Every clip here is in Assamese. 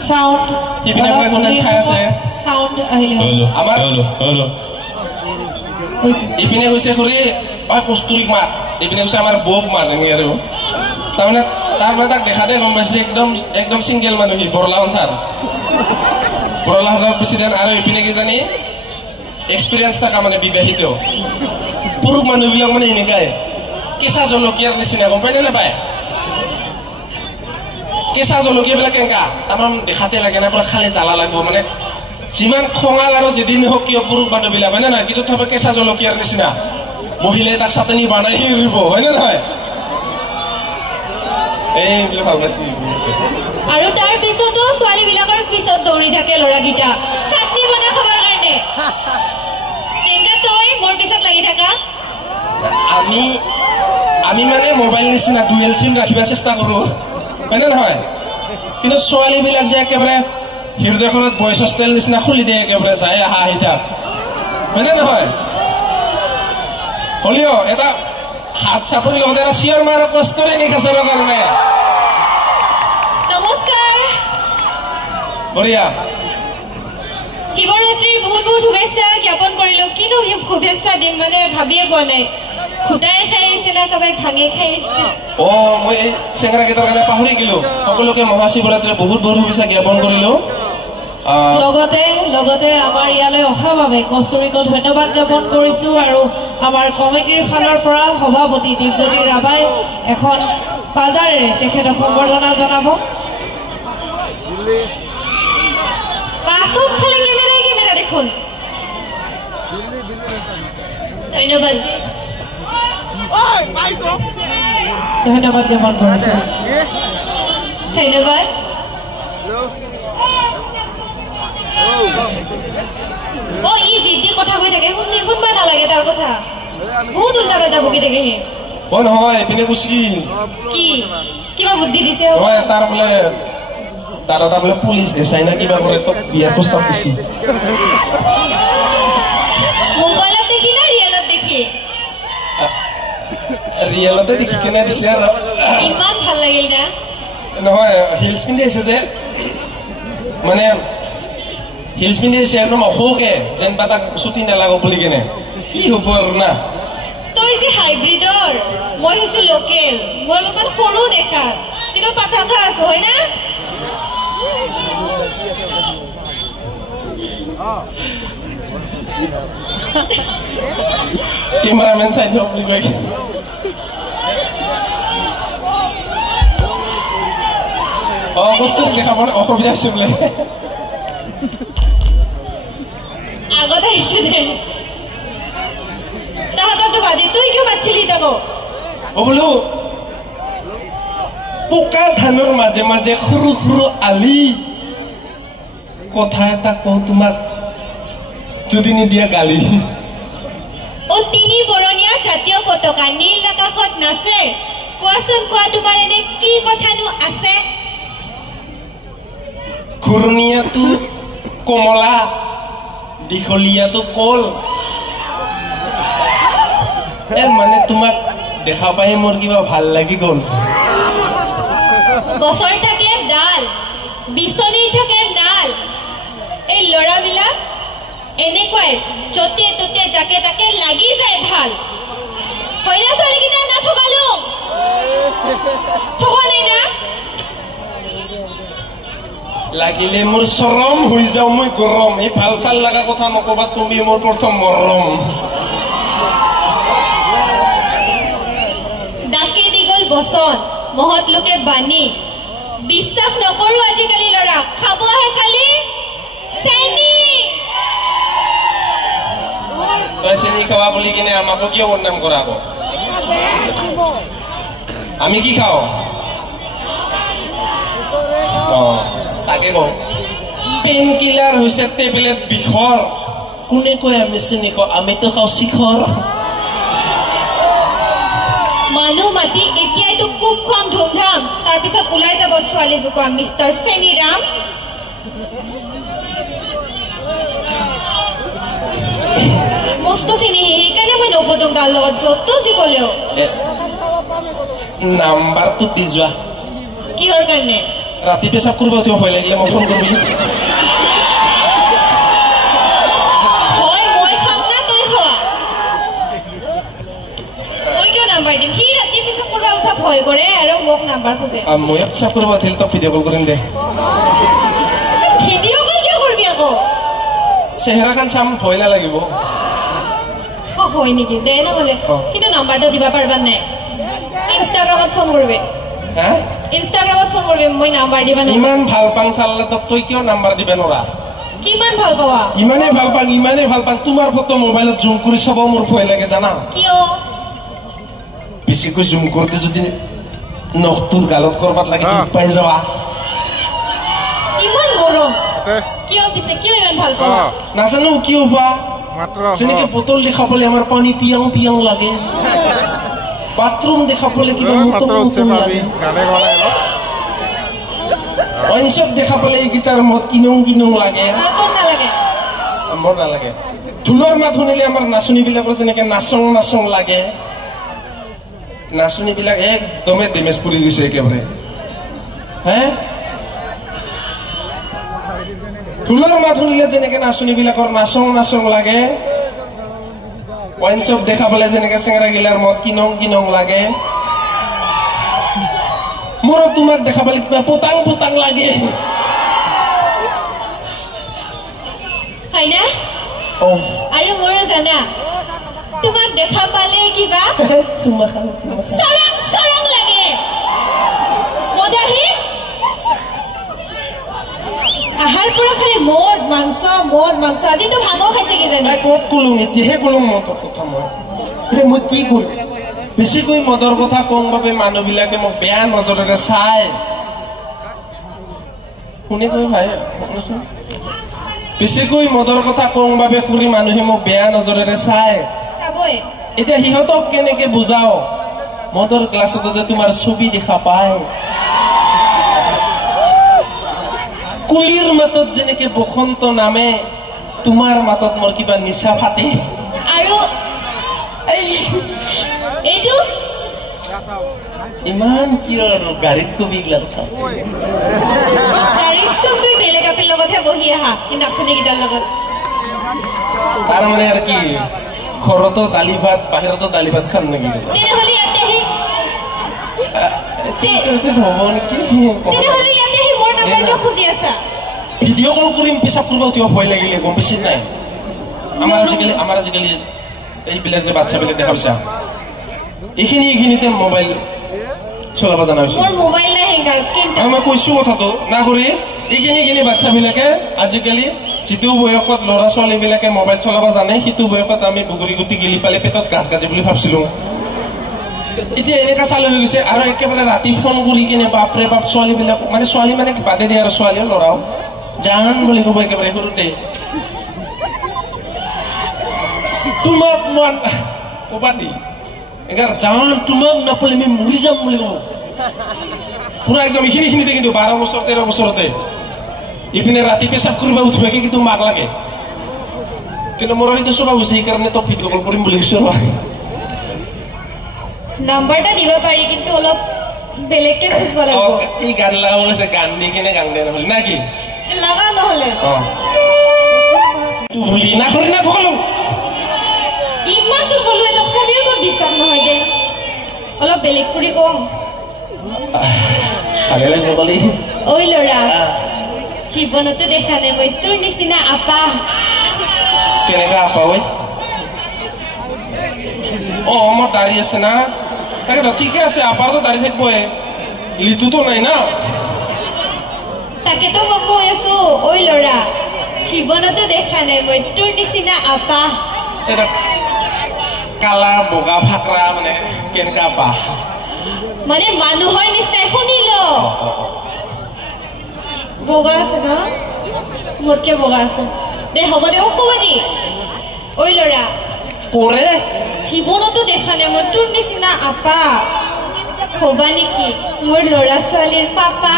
Sound. Sound. ইপিনে গৈছে খুৰী কস্তুৰিক মাত ইপিনে গৈছে আমাৰ বৌক মাত এনেকে আৰু তাৰমানে তাৰপৰা তাক দেখাতে গম পাইছে একদম চিংগেল মানুহ সি বৰলাহন্থাৰ প্ৰেচিডেণ্ট আৰু ইপিনে কিজানি এক্সপিৰিয়েঞ্চ থকা মানে বিবাহিত পুৰুষ মানুহবিলাক মানে এনেকাই কেঁচা জলকীয়াৰ নিচিনা গম পাই নে নাপায় কেঁচা জলকীয়াবিলাক কেনেকা তামাম দেখাতে লাগে না পুৰা খালে জ্বালা লাগিব মানে যিমান খঙাল আৰু যেদিন হওক কিয় পুৰুষ মানুহবিলাক হয় নে নহয় কিন্তু তথাপি কেঁচা জলকীয়াৰ নিচিনা মহিলাই তাক চাটনি বনাই দিব হয় নে নহয় এইবিলাক ভাল পাইছি আৰু তাৰ পিছতো ছোৱালীবিলাকৰ পিছত দৌৰি থাকে ল'ৰাকেইটা চাটনি বনাই খাবৰ কাৰণে কেনেকা তই মোৰ পিছত লাগি থাকা আমি মানে মোবাইল নিচিনা ডুৱেল চিম ৰাখিব চেষ্টা কৰো হয় নে নহয় কিন্তু ছোৱালীবিলাক যে একেবাৰে হৃদয়খনত ভইচ হোষ্টেল নিচিনা খুলি দিয়ে একেবাৰে যায় আহা আহিতা হয় নে নহয় হলেও এটা হাত চাপৰি লগতে এটা চিঞৰ মাৰ কষ্টৰে নিকাচৰ কাৰণে নমস্কাৰ বঢ়িয়া শিৱৰাত্ৰিৰ বহুত বহুত শুভেচ্ছা জ্ঞাপন কৰিলো কিন্তু শুভেচ্ছা দিম মানে ভাবিয়ে পোৱা নাই খুটাই খাই আহিছে না কাবাই ভাঙে খাই আহিছে মই এই চেঙৰা কেইটাৰ কাৰণে পাহৰি গলো সকলোকে মহাশিৱৰাত্ৰিৰ বহুত বহুত শুভেচ্ছা জ্ঞাপন কৰিলো লগতে আমাৰ ইয়ালৈ অহা বাবে কস্তুৰিকক ধন্যবাদ জ্ঞাপন কৰিছো আৰু আমাৰ কমিটিৰ ফালৰ পৰা সভাপতি দীপজ্যোতি ৰাভাই এখন বাজাৰেৰে তেখেতক সম্বৰ্ধনা জনাব পাছফালে কেমেৰা দেখোন ধন্যবাদ জ্ঞাপন কৰিছো ধন্যবাদ ই যি কথা কৈ থাকে শুনবা নালাগে তাৰ কথা বহুত উল্টা পাল্টা বকি থাকে সি নহয় এপিনে কৈছি কি কিবা বুদ্ধি দিছে তাৰ বোলে দাদা বোলে পুলিচ এছাই না কিবা কৰে তোক বিয়াৰ প্ৰস্তাৱ দিছি মোবাইলত দেখি না ৰিয়েলত দেখি ৰিয়েলতে দেখি কেনে দিছে আৰু ইমান ভাল লাগিল না নহয় হিলছ পিন্ধি আছে যে মানে হিলছ পিন্ধি আছে একদম অসুখে যেনবা তাক ছুটি নালাগো বুলি কেনে কি হ'ব আৰু না তই যে হাইব্ৰিডৰ মই হৈছো লোকেল মোৰ অলপমান সৰু দেখা কিন্তু পাথাখা আছো হয় না কেমেৰামেন চাই দিয়ক বুলি কৈ বস্তু দেখাব অসুবিধা হৈছে বোলে আগত আহিছে দে তাহাঁতৰতো বাদে তুই কিয় মাতিছিলি তাক বোলো পোকা ধানৰ মাজে মাজে সৰু সৰু আলি কথা এটা কওঁ তোমাক যদি নিদিয়া গালি তিনি বৰণীয়া জাতীয় পতাকা নীল আকাশত নাচে কোৱাচোন কোৱা তোমাৰ এনে কি কথানো আছে ঘূৰণীয়াটো কমলা দীঘলীয়াটো কল মানে তোমাক দেখা পাই মোৰ কিবা ভাল লাগি গল গছৰ থাকে ডাল বিচনীৰ থাকে ডাল এই ল'ৰাবিলাক এনেকুৱাই যতে ততে যাকে তাকে লাগি যায় ভাল হয় না ছোৱালীকেইটা নাথকালো থকা নাই না লাগিলে মোৰ চৰম হৈ যাওঁ মই গৰম এই ভাল চাল লগা কথা নকবা তুমি মোৰ প্ৰথম মৰম ডাকে দীঘল বচন মহৎ লোকে বাণী বিশ্বাস নকৰো আজিকালি ল'ৰা খাব আহে খালি চেনি তই চেনি খাৱা বুলি কিনে আমাকো কিয় বদনাম কৰাব আমি কি খাওঁ তাকে কওঁ পেইন কিলাৰ হৈছে টেবলেট বিষৰ কোনে কয় আমি চেনি খাওঁ আমিতো খাওঁ শিখৰ মানুহ মাতি এতিয়াইতো খুব খুৱাম ধুমধাম তাৰপিছত ওলাই যাব ছোৱালী জোকা মিষ্টাৰ চেনিৰাম মস্ত চেনি সেইকাৰণে মই নপদম তাৰ লগত যত যি কলেও নাম্বাৰটো দি যোৱা কিহৰ কাৰণে ৰাতি পেচাব কৰিব উঠিব ভয় লাগিলে মই ফোন কৰিবি হয় মই খাম না তই খোৱা মই কিয় নাম্বাৰ দিম সি ৰাতি পেচাব কৰিব উঠা ভয় কৰে আৰু মোক নাম্বাৰ খোজে মই পেচাব কৰিব উঠিলে তই ভিডিঅ' কল কৰিম দে ভিডিঅ' কল কিয় কৰিবি আকৌ চেহেৰাখন চাম ভয় নালাগিব হয় নেকি দে নহ'লে কিন্তু নাম্বাৰটো দিব পাৰিবা নাই ইনষ্টাগ্ৰামত ফোন কৰিবি ইনষ্টাগ্ৰামত ফোন কৰিবি মই নাম্বাৰ দিবা নাই ইমান ভাল পাং চালে তই কিয় নাম্বাৰ দিবা নোৱাৰা কিমান ভাল পাৱা ইমানেই ভাল পাং তোমাৰ ফটো মোবাইলত জুম কৰি চাব মোৰ ভয় লাগে জানা কিয় বেছিকৈ জুম কৰোঁতে যদি নখটোৰ গালত কৰবাত লাগে পাই যাবা ইমান মৰম কিয় পিছে কিয় ইমান ভাল পাৱা নাজানো কিয় বা যেনেকে বটল দেখা পালে আমাৰ পানী পিয়াং পিয়াং লাগে বাথৰুম দেখা পালে কিবা মতন লাগে অঞ্চল দেখা পালে এইকেইটাৰ মত কিনং কিনং লাগে বৰ নালাগে ঢোলৰ মাত শুনিলে আমাৰ নাচনীবিলাকৰ যেনেকে নাচং নাচং লাগে নাচনীবিলাক একদমে ডেমেজ পৰি গৈছে একেবাৰে হে ঢোলৰ মাত শুনিলে যেনেকে নাচনীবিলাকৰ নাচং নাচং লাগে ওয়াইন শপ দেখা পালে যেনেকে চেংৰা গিলাৰ মত কিনং কিনং লাগে মোৰ তোমাক দেখা পালে কিবা পোতাং পোতাং লাগে হয় না আৰু মোৰ জানা তোমাক দেখা পালে কিবা সৰং সৰং লাগে মদাহি আহাৰ পৰা খালি মদ মাংস আজিতো ভাগো খাইছে কি জানি ক'ত কলো এতিয়াহে কলো মদৰ কথা মই মই কি কৰো বেছিকৈ মদৰ কথা কম বাবে মানুহবিলাকে মোক বেয়া নজৰেৰে চাই শুনি কৈ ভাই বেছিকৈ মদৰ কথা কম বাবে খুৰী মানুহে মোক বেয়া নজৰেৰে চাই এতিয়া সিহঁতক কেনেকে বুজাও মদৰ ক্লাছত যে তোমাৰ ছবি দেখা পায় কুলিৰ মাতত যেনেকে বসন্ত নামে তোমাৰ মাতত মোৰ কিবা নিচা ফাটে আৰু এইটো ইমান কিয় আৰু গাড়ীত কবি গিলাৰ কথা গাড়ীত চব তুই বেলেগ আপেল লগতহে বহি আহা কিন্তু নাচনীকেইটাৰ লগত তাৰ মানে আৰু কি ঘৰতো দালি ভাত বাহিৰতো দালি ভাত খাম নেকি তেনেহ'লে ইয়াতে হ'ব নেকি মোৰ নাম্বাৰটো খুজি আছা ভিডিঅ' কল কৰিম পেচাব কৰিব উঠিব ভয় লাগিলে গম পাইছি নাই আমাৰ আজিকালি এইবিলাক যে বাচ্চাবিলাক দেখা পাইছা এইখিনিতে মোবাইল চলাব জানা হৈছে মই কৈছো কথাটো না কৰি এইখিনি বাচ্চাবিলাকে আজিকালি যিটো বয়সত ল'ৰা ছোৱালীবিলাকে মোবাইল চলাব জানে সেইটো বয়সত আমি বগৰী গুটি গিলি পালে পেটত গাছ গাজে বুলি ভাবছিলো এতিয়া এনেকা চালু হৈ গৈছে আৰু একেবাৰে ৰাতি ফোন কৰি কিনে বাপৰে বাপ ছোৱালীবিলাক মানে ছোৱালী মানে বাদে দিয়ে আৰু ছোৱালীও ল'ৰাও জান বুলি ক'ব একেবাৰে সৰুতে তোমাক মই ক'বা দি এগাৰ জান তোমাক নাপালে আমি মৰি যাম বুলি ক'ব পুৰা একদম এইখিনিতে কিন্তু 12 বছৰ 13 বছৰতে ইপিনে ৰাতি পেচাব কৰিব উঠিবাকে কিন্তু মাক লাগে কিন্তু মোৰ সেইটো স্বভাৱ হৈছে সেইকাৰণে তই ভিডিঅ' কল কৰিম বুলি কৈছো নাম্বাৰটা দিব পাৰি কিন্তু অলপ বেলেগকে খুজিব লাগিব এই গান লগাব গৈছে গান দি কিনে গান দিয়া নহ'লে নাকি লগা নহ'লে ভুলি না কৰি না থকলো ইমান চুল ক'লো তথাপিও তোৰ বিশ্বাস নহয় দে অলপ বেলেগ কৰি কম ঐ ল'ৰা জীৱনতো দেখা নাই মই তোৰ নিচিনা আপা কেনেকা আপা ঐ মোৰ দাড়ি আছে না তাকেতো ঠিকে আছে আপাৰতো দাড়ি থাকিবই লিটুতো নাই না তাকেতো মই কৈ আছো ঐ ল'ৰা জীৱনতো দেখা নাই মই তোৰ নিচিনা আপা কালা বগা ফাকৰা মানে কেনেকা আপা মানে মানুহৰ নিচিনাই শুনিলো বগা আছে ন মোতকে বগা আছে দে হ'ব দে মোক ক'ব দি ঐ ল'ৰা কৰে জীৱনতো দেখা নাই মই তোৰ নিচিনা আপা হবা নেকি মোৰ ল'ৰা ছোৱালীৰ পাপা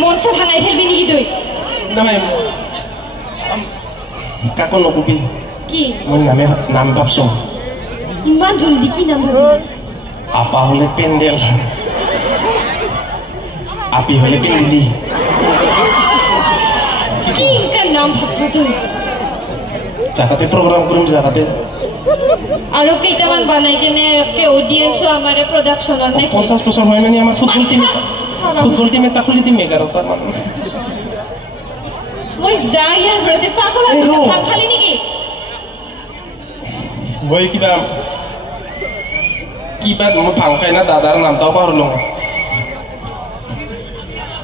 মঞ্চ ভাঙাই ফেলবি নেকি তই নহয় কাকো নকবি কি মই নাম ভাবছো ইমান জলদি কি নাম ভাবি আপা হলে পেন্ডেল আপি হলে পেন্ডেলি কি ইনকা নাম ভাবছা তুমি জাগাতে প্রোগ্রাম কৰিম জাগাতে আৰু কেইটামান বানাই কেনে অডিয়েন্সো আমাৰে প্ৰডাকশ্যনৰ নে 50 বছৰ হয় মানে আমাৰ ফুটবল টিম এটা খুলি দিম 11টাৰ মান মই যাই ইয়াৰ ঘৰতে পাগল হৈছে ভাত খালি নেকি মই কিবা মই ভাং খাই না দাদাৰ নামটাও পাহৰিলো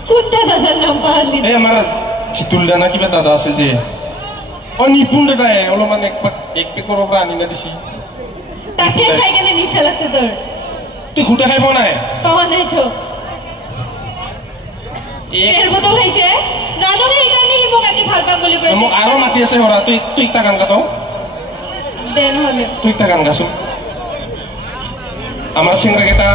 কোনটা দাদাৰ নাম পাহৰিলি এই আমাৰ চিতুল দানা কিবা দাদা আছিল যে নিপুণ দাদাই অলপমান এক পেকৰ পৰা আনি না দিছি তাতে খাই কেনে নিচা লাগছে তোৰ তুই ঘুটা খাই পোৱা নাই পোৱা নাইতো এৰ বদল খাইছে জানো নে সেইকাৰণে সি মোক আজি ভাল পাম বুলি কৈছে মোক আৰু মাতি আছে হৰা তুই এটা গান গাতো দেন হলে তুই একটা গান গাছো আমার সিংরা কেটা